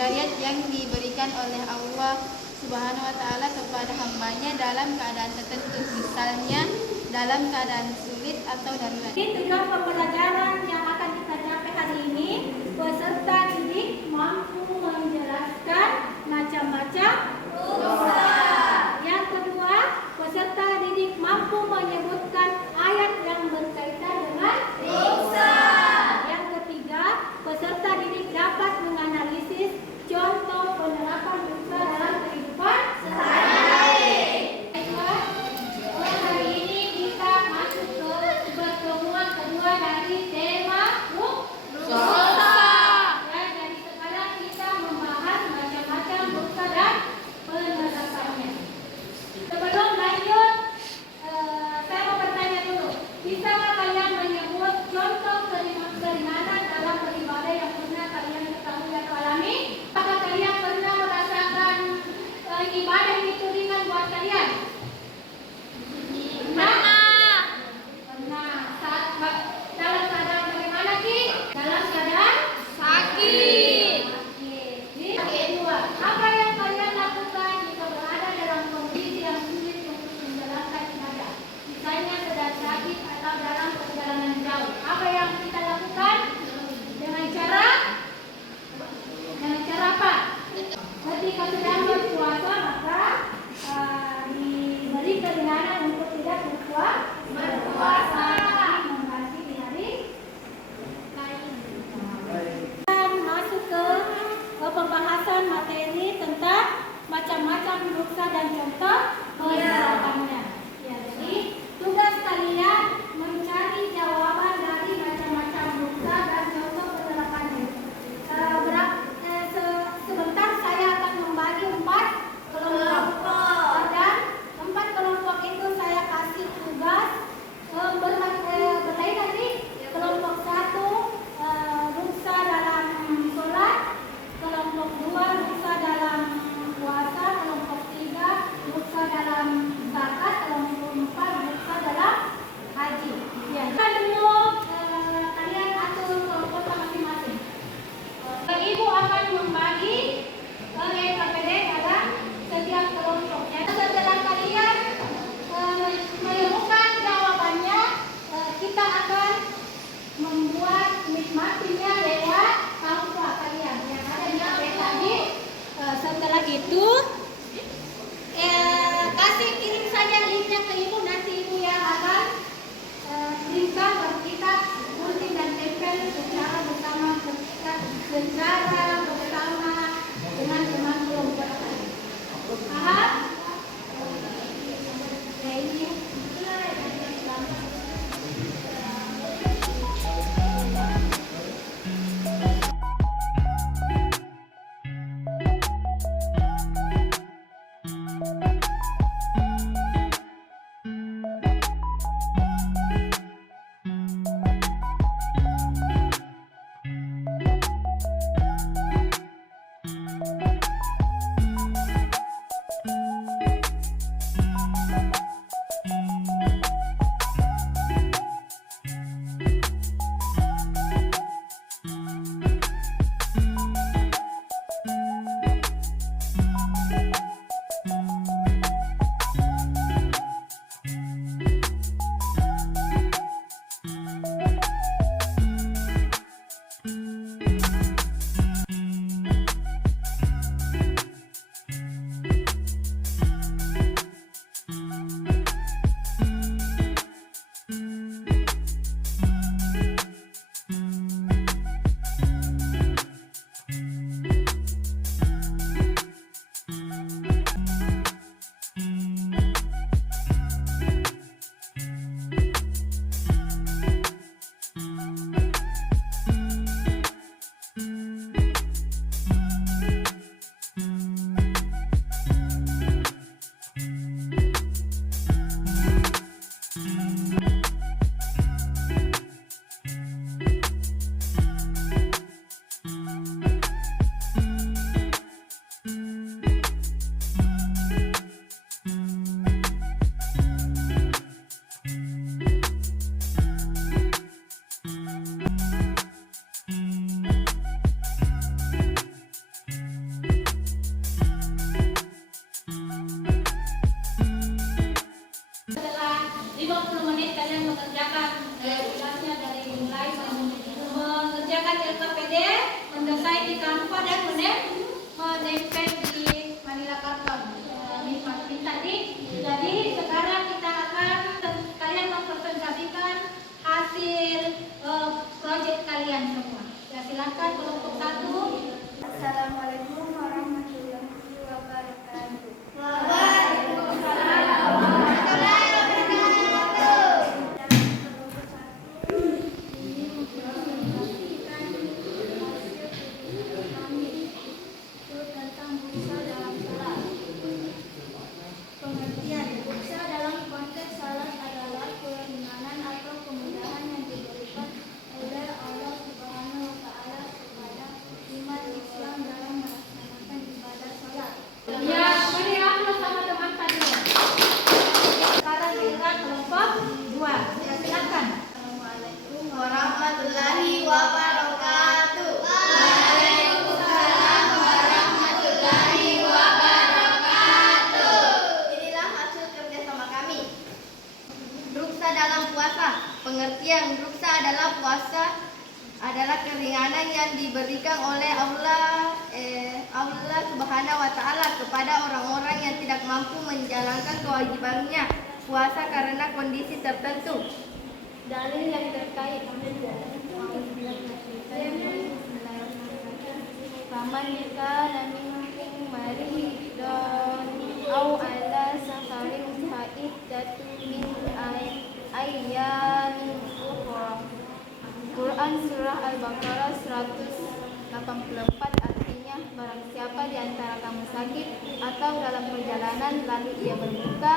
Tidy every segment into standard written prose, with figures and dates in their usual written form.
syariat yang diberikan oleh Allah Subhanahu wa Ta'ala kepada hambanya dalam keadaan tertentu, misalnya dalam keadaan sulit atau darurat. Ini tujuan pembelajaran yang akan kita capai hari ini. Peserta didik mampu menjelaskan macam-macam dosa. Yang kedua, peserta didik mampu menyebutkan ayat yang berkaitan dengan dosa. Yang ketiga, peserta didik dapat menganalisis contoh penerapan dosa dalam kehidupan sehari-hari. Hari ini kita masuk ke pertemuan kedua. secara bersama dengan teman kelompok lain. Paham? Ya, ini. Setelah 50 menit kalian mengerjakan tugasnya dari mulai mengerjakan LKPD, mendesain di Canva dan menempel di manila karton. Tadi, jadi sekarang kita akan kalian mempresentasikan hasil proyek kalian semua. Ya, silakan kelompok 1. Assalamualaikum warahmatullahi wabarakatuh. Pengertian buksa dalam konteks salat adalah keringanan atau kemudahan yang diberikan oleh Allah Subhanahu wa Ta'ala kepada umat Islam dalam melaksanakan ibadah salat. Ya, beri aplaus sama teman tadi. Sekarang giliran kelompok 2. Ya, silakan. Assalamualaikum Warahmatullahi wabarakatuh. Inilah hasil kerjasama kami. Ruksa dalam puasa. Pengertian ruksa adalah puasa adalah keringanan yang diberikan oleh Allah Subhanahu wa Ta'ala kepada orang-orang yang tidak mampu menjalankan kewajibannya puasa karena kondisi tertentu. Dalil yang terkait Faman kana minkum maridun aw ala safarin fa iddatu min ayyamin ukhra. Quran Surah Al-Baqarah 184 artinya barang siapa di antara kamu sakit atau dalam perjalanan lalu ia berbuka,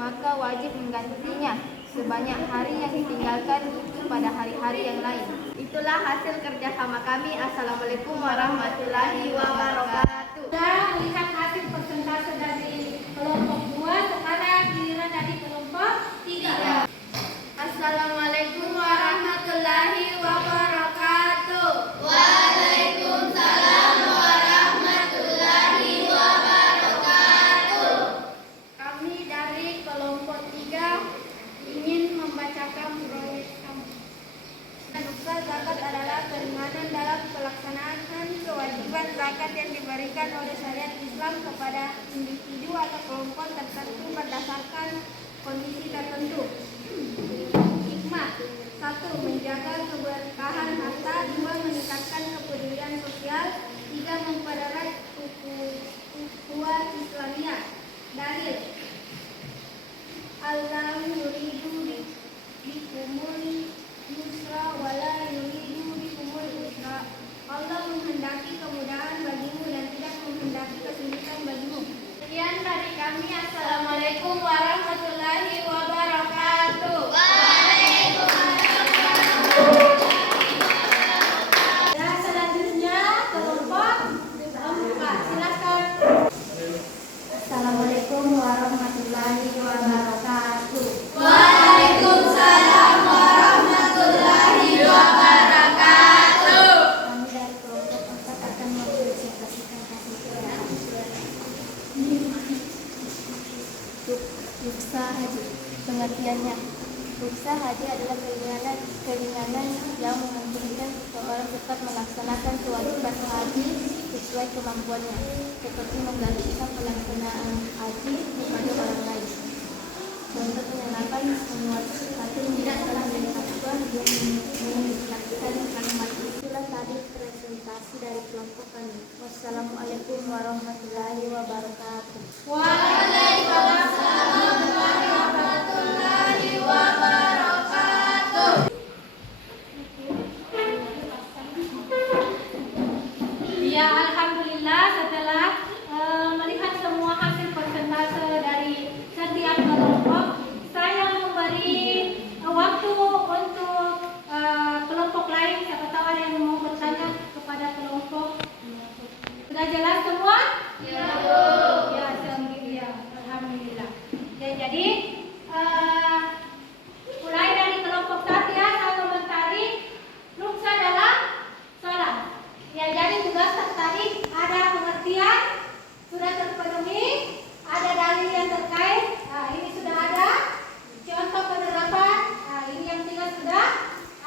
maka wajib menggantinya sebanyak hari yang ditinggalkan itu pada hari-hari yang lain. Itulah hasil kerjasama kami. Assalamualaikum warahmatullahi wabarakatuh. Sudah melihat hasil persentase dari kelompok 2, sekarang giliran dari kelompok 3. Assalamualaikum warahmatullahi wabarakatuh. Waalaikumsalam warahmatullahi wabarakatuh. Kami dari kelompok 3 ingin membacakan proyek kami. Ruksa zakat adalah keringanan dalam pelaksanaan kewajiban zakat yang diberikan oleh syariat Islam kepada individu atau kelompok tertentu berdasarkan kondisi tertentu. Hikmah: 1. Menjaga keberkahan harta. 2. Meningkatkan kepedulian sosial. sosial. 3. Mempererat ukhuwah Islamiyah. Dalil: Allah yuridu bikumul yusra wala yuridu bikumul usra. Allah menghendaki kemudahan bagimu dan tidak menghendaki kesulitan bagimu. Sekian dari kami. Assalamualaikum warahmatullahi wabarakatuh. Dan selanjutnya kelompok 4. Silakan. Assalamualaikum warahmatullahi wabarakatuh. Waalaikumsalam warahmatullahi wabarakatuh. Kami dari kelompok 4 akan mempresentasikan kasih Ruksa haji. Pengertiannya, ruksa haji adalah keringanan yang memungkinkan seseorang tetap melaksanakan kewajiban haji sesuai kemampuannya, seperti menggantikan pelaksanaan haji kepada orang lain. Untuk menyenangkan semua tapi tidak dalam kesatuan yang mengikhlaskan kalimat. Itulah tadi presentasi dari kelompok kami. Wassalamualaikum warahmatullahi wabarakatuh. Waalaikumsalam warahmatullahi wabarakatuh. Ya, alhamdulillah setelah melihat semua hasil persentase dari setiap kelompok, saya memberi waktu untuk kelompok lain. Siapa tahu ada yang mau bertanya kepada kelompok. Sudah jelas semua? Ya, Bu. Ya, ya, alhamdulillah. Ya, jadi mulai dari kelompok 1 ya, saya komentari ruksa dalam sholat. Ya, jadi tugas tadi ada pengertian sudah terpenuhi, ada dalil yang terkait. Nah, ini sudah ada contoh penerapan. Nah, ini yang 3 sudah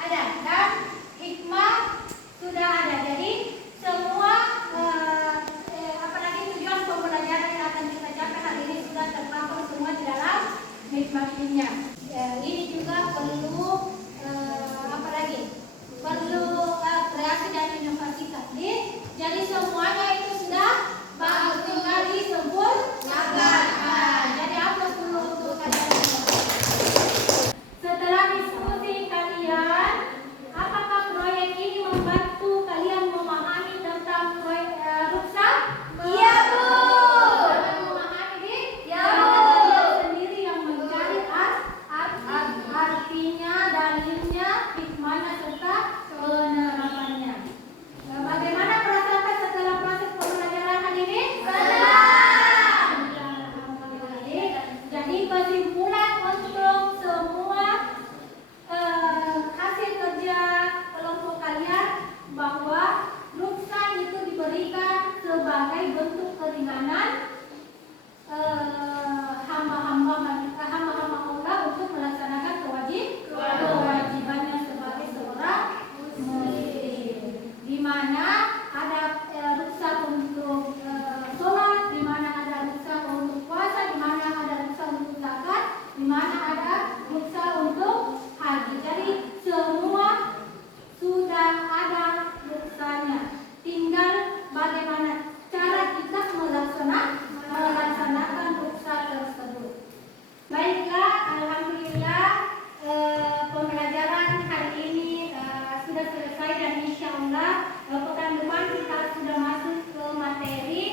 ada dan hikmah sudah ada. Jadi semua apalagi tujuan pembelajaran yang akan kita capai hari ini sudah terpampang semua di dalam hikmahnya. Ini juga perlu perlu kreasi dan inovasi takdir. Jadi semuanya itu sudah bagus, tinggal disempurnakan. Jadi apa dulu untuk kalian? Setelah diskusi kalian, apakah proyek ini membantu kalian memahami tentang ruksa? Iya, Bu. Kalian memahami Ya, karena Bu. kalian sendiri yang mencari artinya, dalilnya, hikmahnya serta penerapannya. Bagaimana perasaan setelah proses pembelajaran hari ini? Senang. Jadi kesimpulan untuk semua hasil kerja kelompok kalian bahwa ruksa itu diberikan sebagai bentuk keringanan hamba-hamba Allah untuk melaksanakan kewajibannya sebagai seorang muslim, di mana ada ruksa untuk sholat, di mana ada ruksa untuk puasa, di mana ada ruksa untuk zakat, di mana ada ruksa untuk haji. Jadi semua sudah ada ruksanya. Tinggal bagaimana cara kita melaksanakan ruksa tersebut. Baiklah, alhamdulillah pembelajaran hari ini sudah selesai dan insya Allah pekan depan kita sudah masuk ke materi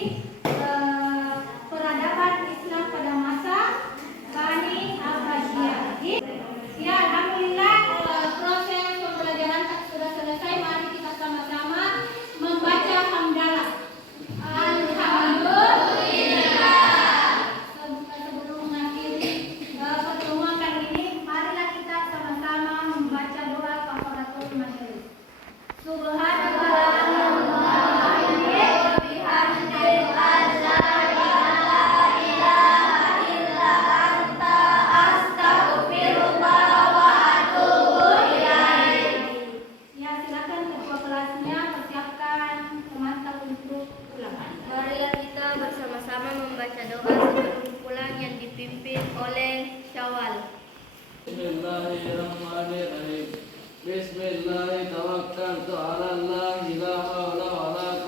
peradaban Islam pada masa Bani Abbasiyah. Ya, alhamdulillah proses pembelajaran sudah selesai. Mari kita sama-sama membaca hamdalah. Alhamdulillah. Sebelum mengakhiri pertemuan kali ini, marilah kita sama-sama membaca doa kafaratul majelis. Subhanallahumma wa bihamdika alla ilaha illa anta astaghfiruka wa atubu ilaik. Ya, silakan ketua kelasnya persiapkan teman-teman untuk ulangan. Marilah kita bersama-sama membaca doa sebelum pulang yang dipimpin oleh Syawal. Bismillahirrahmanirrahim. Bismillahirrahmanirrahim. Tawakkaltu 'ala Allah, la haula wa la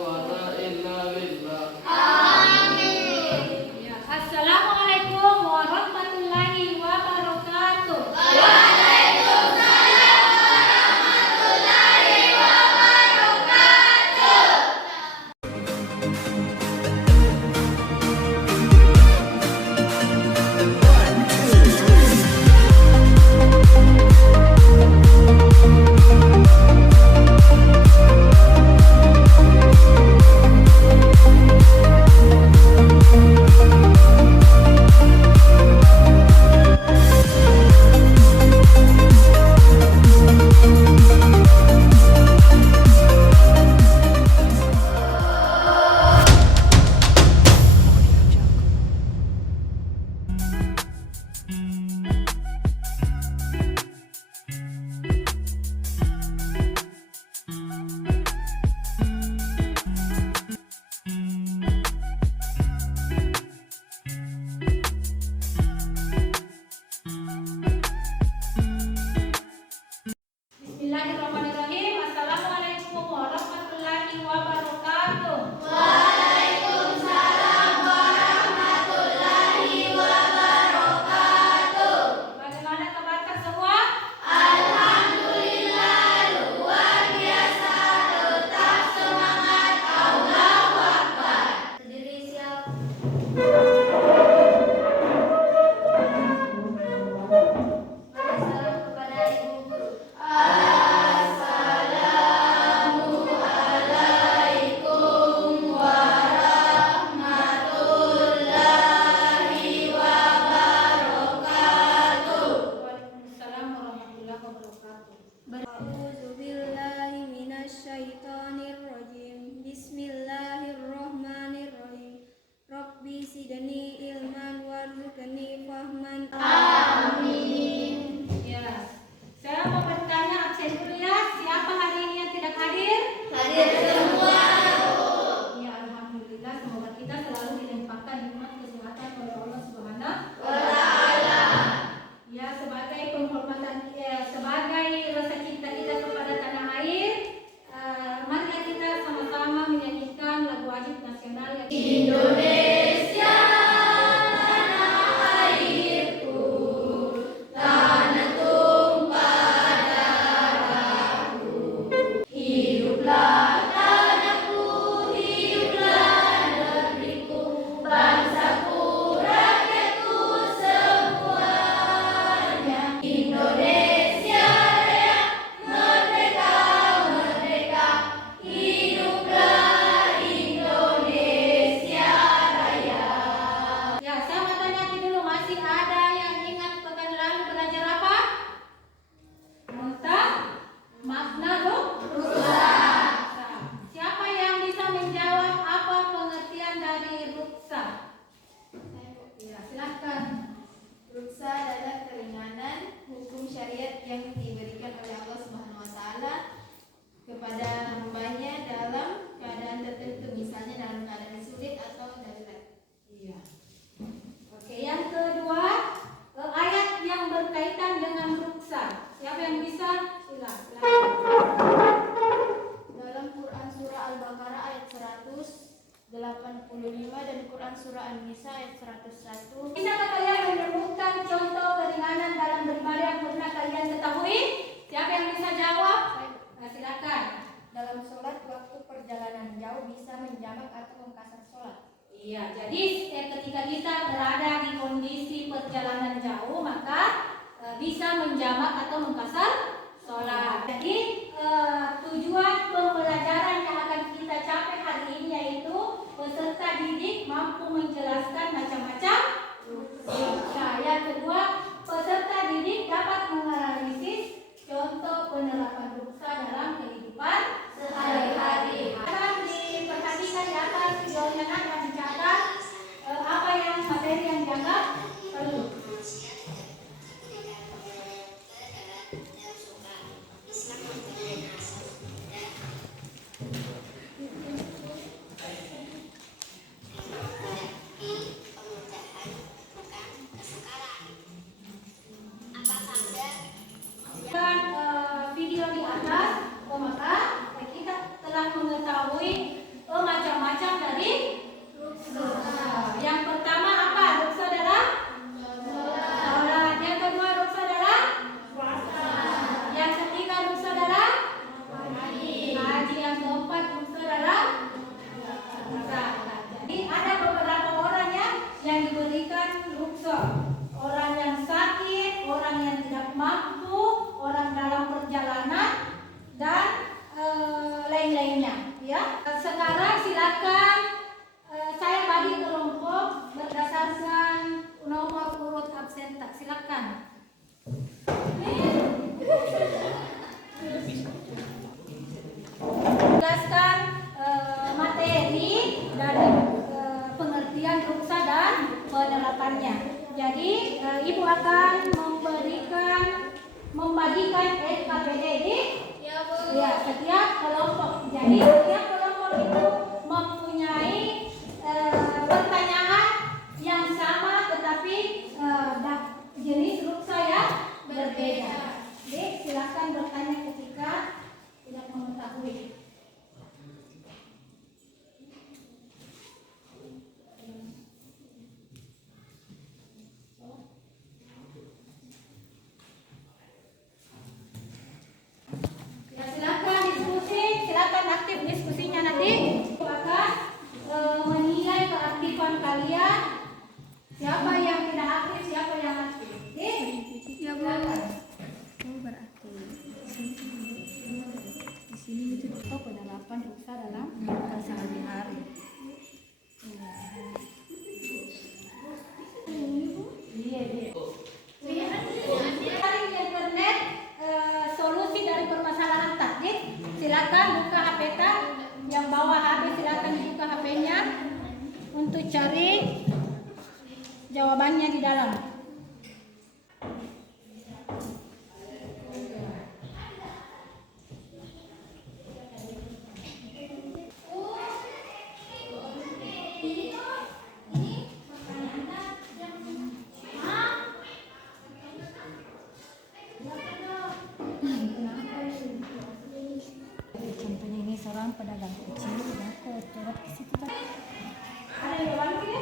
Ya, jadi ketika kita berada di kondisi perjalanan jauh, maka bisa menjamak atau mengkasar sholat. Jadi tujuan pembelajaran yang akan kita capai hari ini yaitu peserta didik mampu menjelaskan macam-macam ruksa. Yang kedua, peserta didik dapat menganalisis contoh penerapan ruksa dalam kehidupan sehari-hari. Akan diperhatikan di atas videonya dan dicatat apa yang materi yang dianggap perlu. Video di atas, maka kita telah mengetahui macam-macam dari ruksa. Yang pertama apa? Ruksa adalah sholat. Yang kedua ruksa adalah puasa. Yang ketiga ruksa adalah haji. Yang keempat ruksa adalah zakat. Jadi ada beberapa orang yang diberikan ruksa. Orang yang sakit, orang yang tidak mampu, orang dalam perjalanan, dan lain-lainnya. Ya. Sekarang silakan saya bagi kelompok berdasarkan nomor urut absentak. Silakan. Jelaskan materi dari pengertian ruksa dan penerapannya. Jadi ibu akan membagikan SKPD di setiap kelompok. Jadi setiap kelompok itu mempunyai pertanyaan yang sama tetapi jenis ruksa yang berbeda. Jadi silakan bertanya ketika tidak mengetahui. Silakan aktif diskusinya nanti. Akan menilai keaktifan kalian. Siapa yang tidak aktif, siapa yang aktif. Ya, silakan. Berarti di sini itu penerapan ruksa dalam kehidupan sehari-hari. Cari di internet solusi dari permasalahan tadi. Silakan buka HP yang bawa HP, silakan buka HP-nya untuk cari jawabannya di dalam. Contohnya ini seorang pedagang kecil udah ke turut ke situ kan. Ada yang jawaban ya?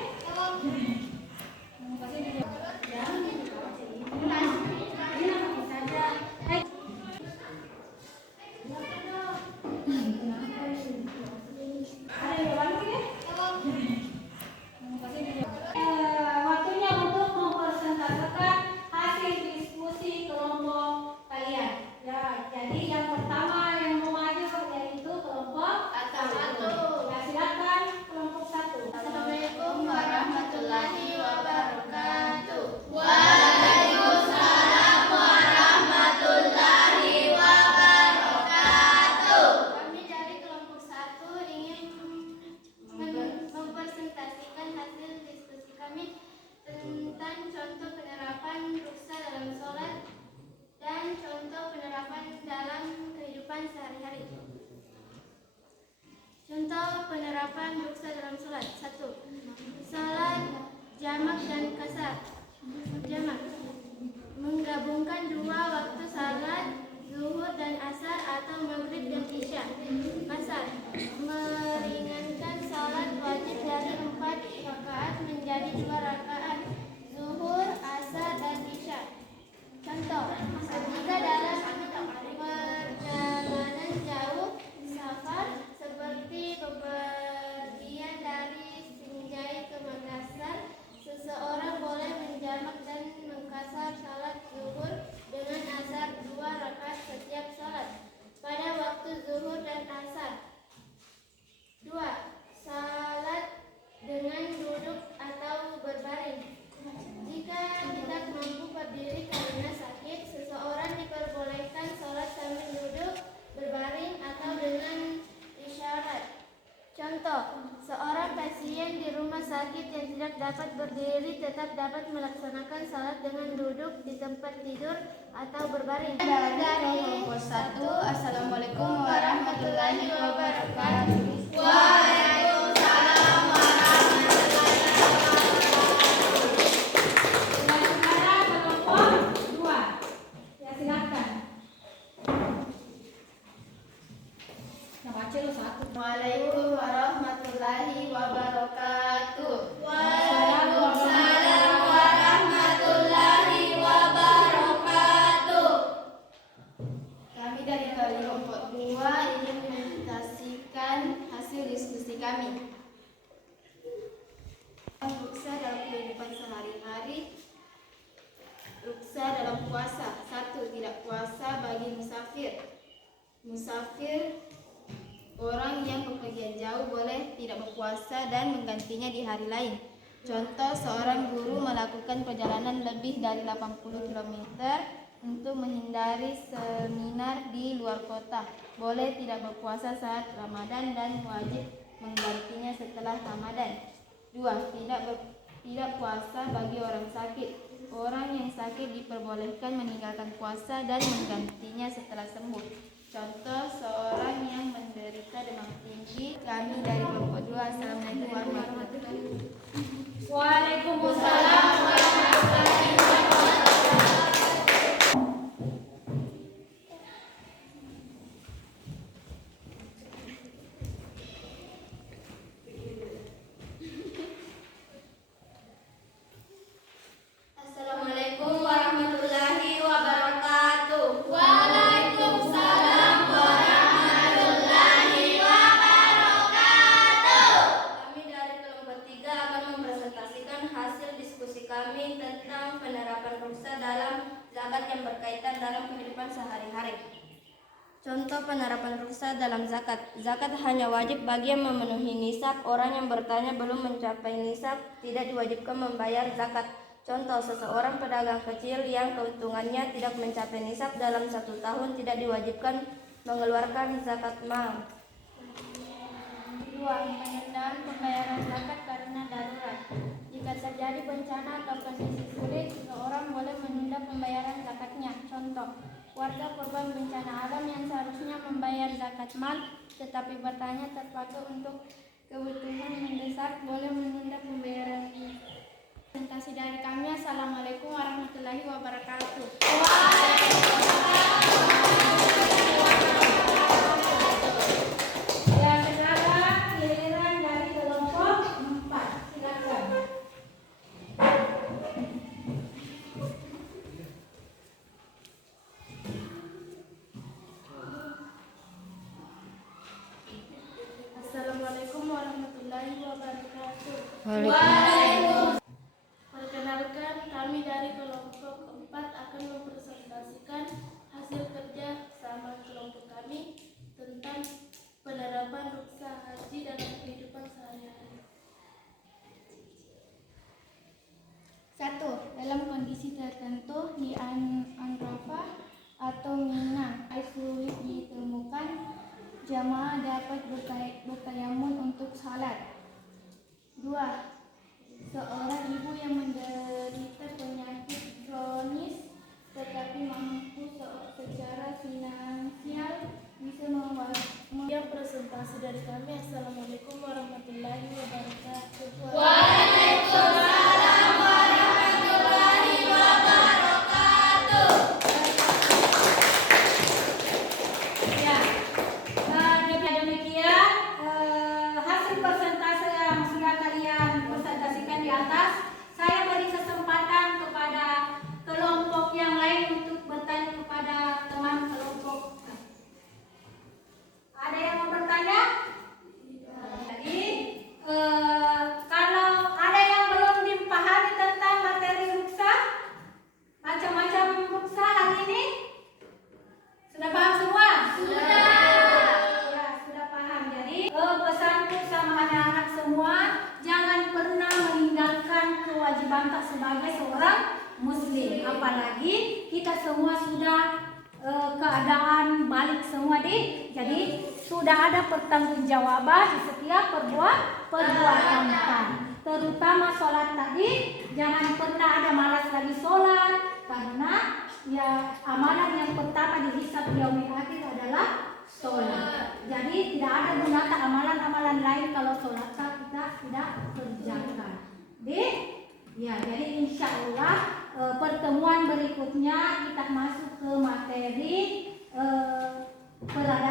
Waktunya untuk mempresentasikan hasil diskusi kelompok kalian. Ya, jadi yang pertama yang mau maju yaitu kelompok satu. Ya, silakan kelompok satu. Assalamualaikum warahmatullahi wabarakatuh. Waalaikumsalam warahmatullahi wabarakatuh. Kami dari kelompok 1 ingin mempresentasikan hasil diskusi kami tentang contoh penerapan ruksa dalam sholat dan contoh penerapan dalam kehidupan sehari-hari. Contoh penerapan ruksa dalam sholat. 1. Sholat jamak dan kasar. Jamak menggabungkan dua waktu salat zuhur dan asar atau maghrib dan isya. Kasar meringankan salat wajib dari 4 rakaat menjadi 2 rakaat zuhur, asar, dan isya. Contoh, ketika dalam perjalanan jauh safar seperti bepergian dari Sinjai sakit yang tidak dapat berdiri tetap dapat melaksanakan salat dengan duduk di tempat tidur atau berbaring. Dari kelompok 1, Assalamualaikum warahmatullahi wabarakatuh. Waalaikumsalam warahmatullahi wabarakatuh. Dan sekarang kelompok 2. Ya silakan. Nah, baca lo satu. Waalaikumsalam warahmatullahi wabarakatuh. Waalaikumsalam warahmatullahi wabarakatuh. Kami dari kelompok 2 ingin mempresentasikan hasil diskusi kami. Ruksa dalam kehidupan sehari-hari. Ruksa dalam puasa. 1. Tidak puasa bagi musafir. Musafir, orang yang bepergian jauh boleh tidak berpuasa dan menggantinya di hari lain. Contoh, seorang guru melakukan perjalanan lebih dari 80 km untuk menghindari seminar di luar kota. Boleh tidak berpuasa saat Ramadan dan wajib menggantinya setelah Ramadan. 2. Tidak puasa bagi orang sakit. Orang yang sakit diperbolehkan meninggalkan puasa dan menggantinya setelah sembuh. Contoh, seorang yang menderita demam tinggi. Kami dari kelompok 2, Assalamualaikum warahmatullahi wabarakatuh. Waalaikumsalam warahmatullahi wabarakatuh. Assalamualaikum warahmatullahi wabarakatuh. Waalaikumsalam warahmatullahi wabarakatuh. Kami dari kelompok 3 akan mempresentasikan hasil diskusi kami tentang penerapan ruksa dalam zakat yang berkaitan dalam kehidupan sehari-hari. Contoh penerapan ruksa dalam zakat. Zakat hanya wajib bagi yang memenuhi nisab. Orang yang bertanya belum mencapai nisab tidak diwajibkan membayar zakat. Contoh, seseorang pedagang kecil yang keuntungannya tidak mencapai nisab dalam 1 tahun tidak diwajibkan mengeluarkan zakat mal. 2. Penundaan pembayaran zakat karena darurat. Jika terjadi bencana atau kondisi sulit, seseorang boleh menunda pembayaran zakatnya. Contoh, warga korban bencana alam yang seharusnya membayar zakat mal tetapi bertanya terpaksa untuk kebutuhan mendesak boleh menunda pembayarannya. Presentasi dari kami. Assalamualaikum warahmatullahi wabarakatuh. Ya, sekarang giliran dari kelompok 4. Silakan. Assalamualaikum warahmatullahi wabarakatuh. Perkenalkan, kami dari kelompok 4 akan mempresentasikan hasil kerja sama kelompok kami tentang penerapan ruksa haji dalam kehidupan sehari-hari. 1. Dalam kondisi tertentu di Arafah atau Mina sulit ditemukan, jamaah dapat bertayamun untuk salat. 2. Seorang ibu yang menderita penyakit kronis tetapi mampu secara finansial bisa membayar. Presentasi dari kami. Assalamualaikum warahmatullahi wabarakatuh. Waalaikumsalam warahmatullahi wabarakatuh. Ya, demikian hasil persentase yang sudah kalian presentasikan di atas. Saya beri kesempatan kepada kelompok yang lain untuk bertanya kepada teman kelompok. Ada yang mau bertanya? Jadi, kalau ada yang belum dipahami tentang materi ruksa, macam-macam ruksa hari ini, sudah paham semua? Ya, sudah paham. Jadi, pesanku sama anak-anak semua, jangan pernah meninggalkan kewajiban tak sebagai seorang muslim. Apalagi kita semua sudah keadaan balik semua jadi Jadi sudah ada pertanggungjawaban di setiap perbuatan kita. Terutama sholat tadi, jangan pernah ada malas lagi sholat, karena ya amalan yang pertama dihisab di yaumil akhir adalah sholat. Jadi tidak ada gunanya amalan-amalan lain kalau sholat kita tidak kerjakan. Jadi insya Allah pertemuan berikutnya kita masuk ke materi peradaban